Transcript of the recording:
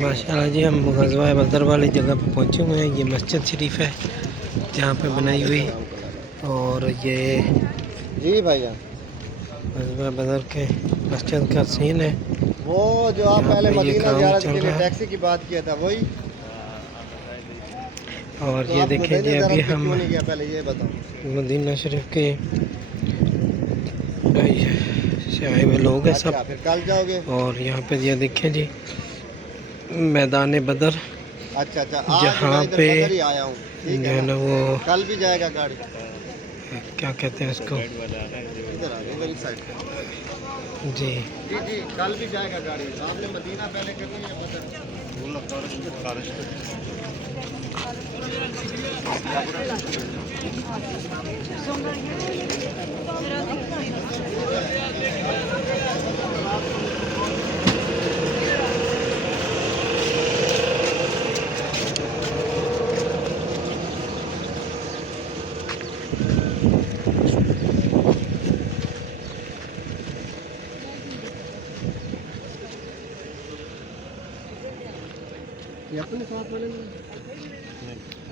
माशाल्लाह जी, हम ग़ज़वा बदर वाली जगह पर पहुँचे हुए हैं। ये मस्जिद शरीफ है जहाँ पे बनाई हुई, और ये जी भैया ग़ज़वा बदर के मस्जिद का सीन है। वो जो आप यहाँ पहले पे ये मदीना काम ज़ियारत चल के लिए रहा है। टैक्सी की बात किया था वही। और तो ये आप देखें जी, मदीना अभी ज़ियारत पे हम क्यों नहीं गया पहले ये बताओ। मदीना शरीफ के से आए हुए लोग हैं सब। अच्छा फिर कल जाओगे। और यहाँ पे ये देखें जी, मैदान बदर, अच्छा अच्छा आज मैं जहाँ इधर पे बदर ही आया हूँ, ठीक जो है है ना ना। वो कल भी जाएगा गाड़ी। क्या कहते हैं इसको, इधर आ गए इस साइड जी जी जी कल भी जाएगा गाड़ी। आपने मदीना पहले करनी है बदर। ये अपने साथ वाले